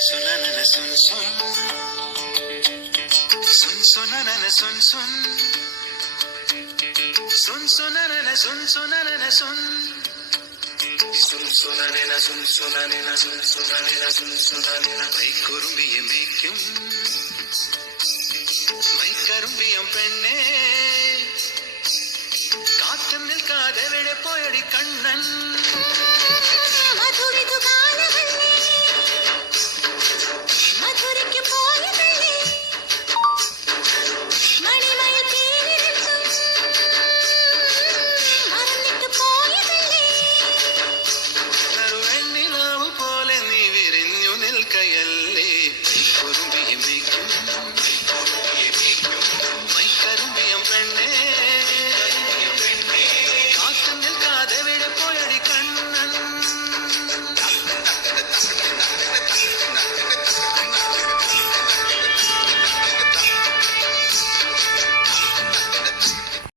സുനനന സുൻ സുൻ സുൻ സുനനന സുൻ സുൻ സുൻ സുനനന സുൻ സുനനന സുൻ സുൻ സുനനന സുൻ സുനനന സുൻ സുനനന സുൻ സുനനന മൈക്കുറുമ്പിയെ മേയ്ക്കും മൈക്കറുമ്പിയം പെണ്ണേ കാറ്റും നിൽക്കാതെ എവിടെ പോയടി കണ്ണൻ